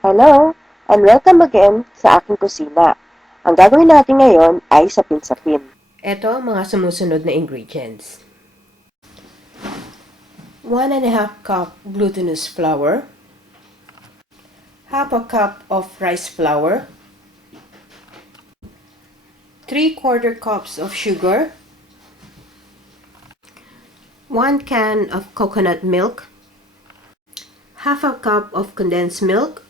Hello, and welcome again sa aking kusina. Ang gagawin natin ngayon ay sapin-sapin. Ito ang mga sumusunod na ingredients. 1½ cup glutinous flour, half a cup of rice flour, 3/4 cups of sugar, 1 can of coconut milk, half a cup of condensed milk,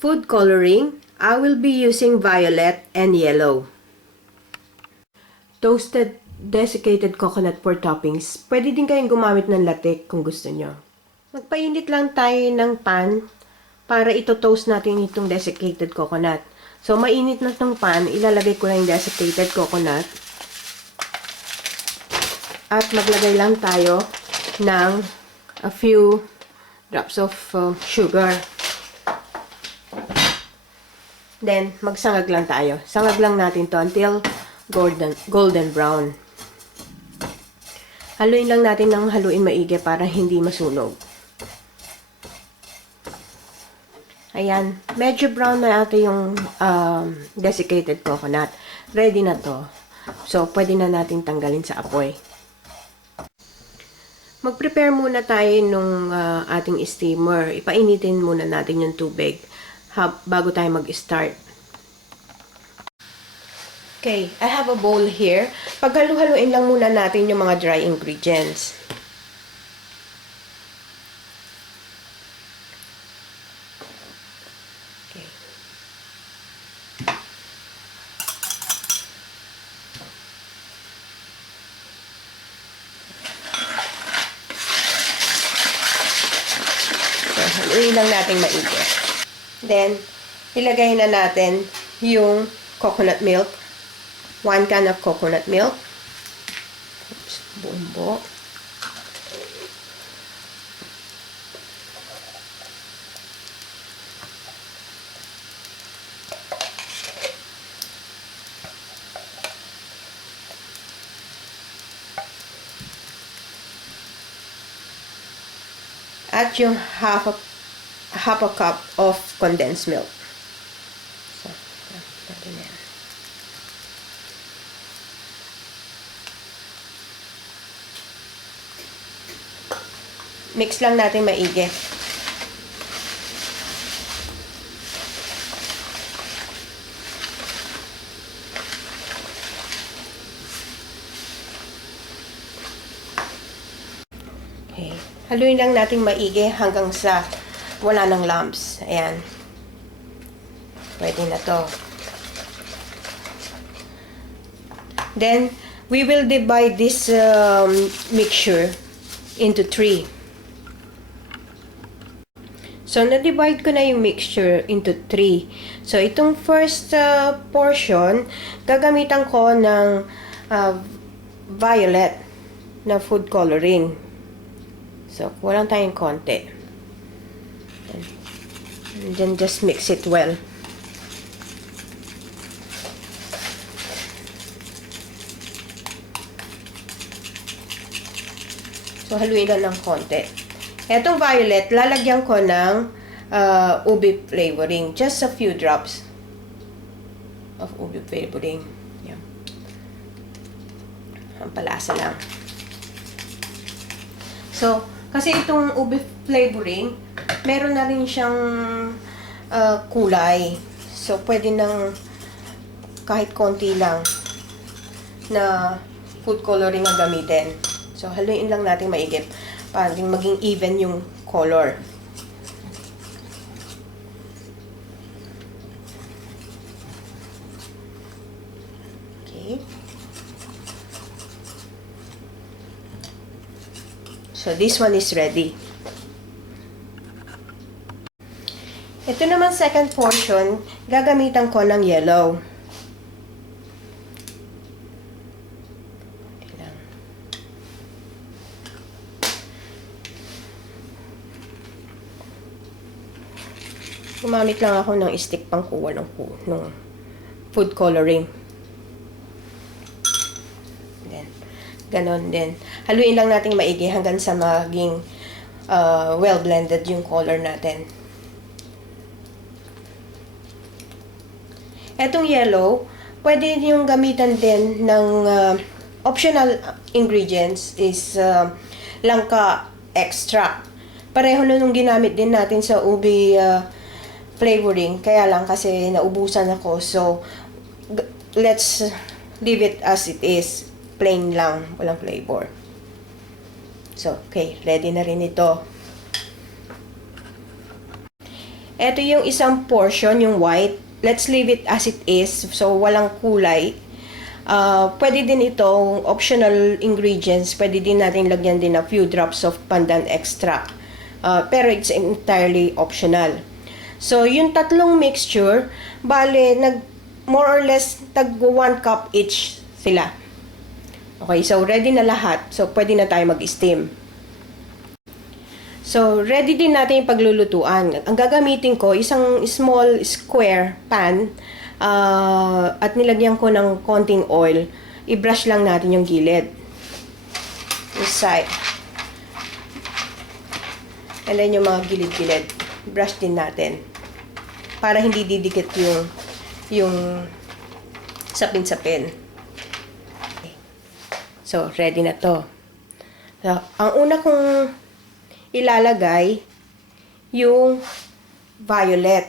food coloring. I will be using violet and yellow. Toasted desiccated coconut for toppings. Pwede din kayong gumamit ng latte kung gusto nyo. Magpainit lang tayo ng pan para ito-toast natin itong desiccated coconut. So, mainit na itong pan. Ilalagay ko na yung desiccated coconut. At maglagay lang tayo ng a few drops of sugar. Then, magsangag lang tayo. Sangag lang natin to until golden brown. Haluin lang natin ng haluin maigi para hindi masunog. Ayan, medyo brown na ate yung desiccated coconut. Ready na to. So, pwede na natin tanggalin sa apoy. Mag-prepare muna tayo nung ating steamer. Ipainitin muna natin yung tubig bago tayo mag-start. Okay, I have a bowl here. Paghalu-haluin lang muna natin yung mga dry ingredients. Okay. So, haluin lang natin maigi. Then, ilagay na natin yung coconut milk. 1 can of coconut milk. Oops, bumbo. At yung half a cup of condensed milk. So, natin yan. Mix lang natin maigi. Okay. Haluin lang natin maigi hanggang sa wala ng lumps. Ayan. Pwede na to. Then, we will divide this mixture into 3. So, na-divide ko na yung mixture into 3. So, itong first portion, gagamitan ko ng violet na food coloring. So, kulang tayong konti. And then, just mix it well. So, haluin lang ng konti. Etong violet, lalagyan ko ng ube flavoring. Just a few drops of ube flavoring. Yan. Ang palasa lang. So, kasi itong ube flavoring, meron na rin siyang kulay. So, pwede nang kahit konti lang na food coloring ang gamitin. So, haluin lang natin maigi para maging even yung color. Okay. So, this one is ready. Ito naman second portion, gagamitan ko ng yellow. Gumamit lang ako ng stick pang kuha ng food coloring. Then, ganon din. Haluin lang natin maigi hanggang sa maging well blended yung color natin. Etong yellow, pwede yung gamitan din ng optional ingredients is langka extract. Pareho na nung ginamit din natin sa ubi flavoring. Kaya lang kasi naubusan ako. So, let's leave it as it is. Plain lang. Walang flavor. So, okay. Ready na rin ito. Ito yung isang portion, yung white. Let's leave it as it is. So, walang kulay. Pwede din itong optional ingredients. Pwede din natin lagyan din a few drops of pandan extract. Pero it's entirely optional. So, yung tatlong mixture, bale, more or less, tag 1 cup each sila. Okay, so ready na lahat. So, pwede na tayo mag-steam. So, ready din natin yung paglulutuan. Ang gagamitin ko, isang small square pan at nilagyan ko ng konting oil. I-brush lang natin yung gilid. This side. And then yung mga gilid-gilid. Brush din natin. Para hindi didikit yung sapin-sapin. Okay. So, ready na to. So, ang una kong ilalagay yung violet.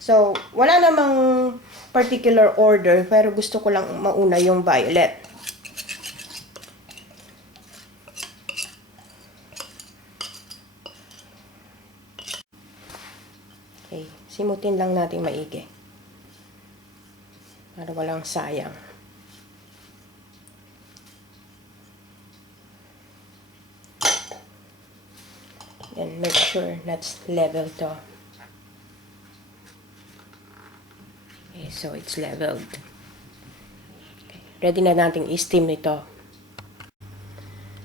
So, wala namang particular order, pero gusto ko lang mauna yung violet. Okay, simutin lang natin maigi. Para walang sayang. And make sure that's level to. Okay, so it's leveled. Okay, ready na natin i-steam ito.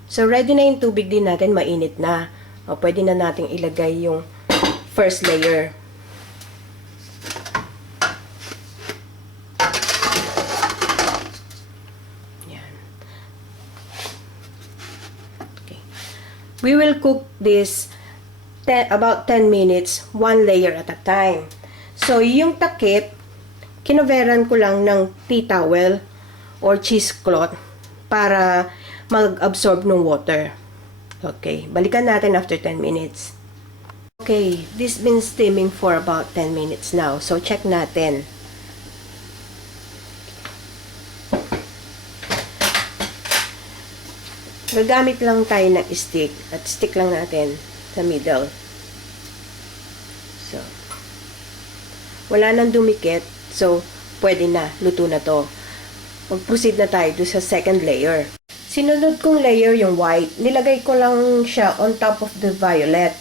So ready na yung tubig din natin, mainit na. O, pwede na natin ilagay yung first layer. We will cook this about 10 minutes, one layer at a time. So, yung takip, kinoveran ko lang ng tea towel or cheesecloth para mag-absorb ng water. Okay, balikan natin after 10 minutes. Okay, this been steaming for about 10 minutes now. So, check natin. Gagamit lang tayo ng stick at stick lang natin sa middle. So, wala nang dumikit. So, pwede na. Luto na to. Mag-proceed na tayo sa second layer. Sinunod kong layer yung white. Nilagay ko lang siya on top of the violet.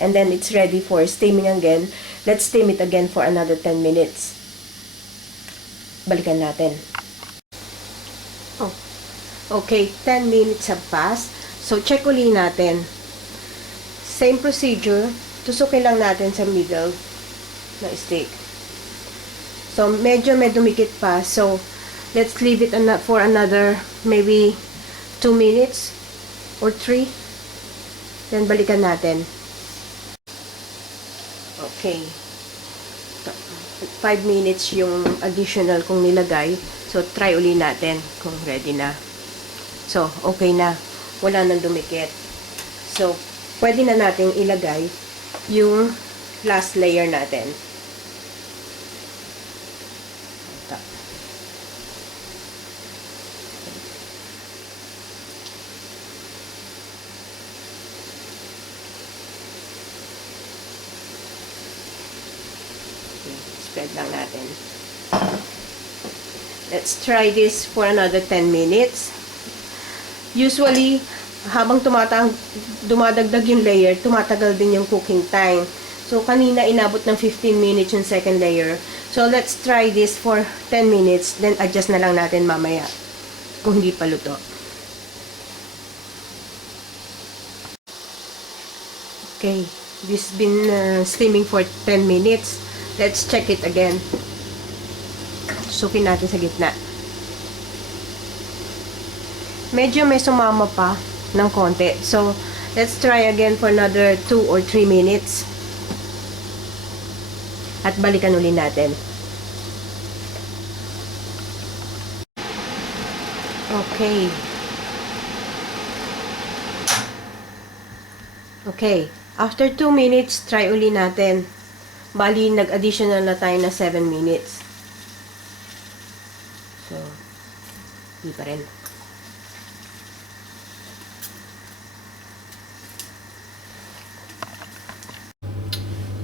And then, it's ready for steaming again. Let's steam it again for another 10 minutes. Balikan natin. Oh. Okay, 10 minutes have passed. So, check uli natin. Same procedure. Tusukin lang natin sa middle na stick. So, medyo may dumikit pa. So, let's leave it for another maybe 2 minutes or 3. Then, balikan natin. Okay. 5 minutes yung additional kong nilagay. So, try uli natin kung ready na. So, okay na. Wala nang dumikit. So, pwede na nating ilagay yung last layer natin. Spread lang natin. Let's try this for another 10 minutes. Usually, habang dumadagdag yung layer, tumatagal din yung cooking time. So, kanina inabot ng 15 minutes yung second layer. So, let's try this for 10 minutes. Then, adjust na lang natin mamaya kung hindi pa luto. Okay. This been steaming for 10 minutes. Let's check it again. Sukin natin sa gitna. Medyo may sumama pa ng konti. So, let's try again for another 2 or 3 minutes. At balikan ulit natin. Okay. Okay. After 2 minutes, try uli natin. Bali, nag-additional na tayo na 7 minutes. So, di pa rin.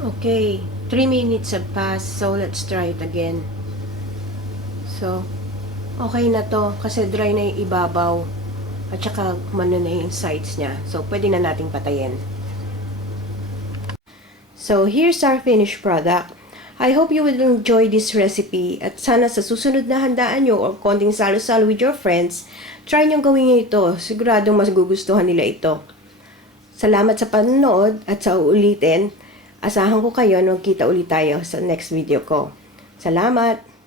Okay. 3 minutes have passed. So, let's try it again. So, okay na to. Kasi dry na yung ibabaw. At saka, kumano na yung sides niya. So, pwede na nating patayin. So, here's our finished product. I hope you will enjoy this recipe at sana sa susunod na handaan nyo o konting salo-salo with your friends, try nyo gawin ito. Siguradong mas gugustuhan nila ito. Salamat sa panonood at sa uulitin. Asahan ko kayo nung kita ulit tayo sa next video ko. Salamat!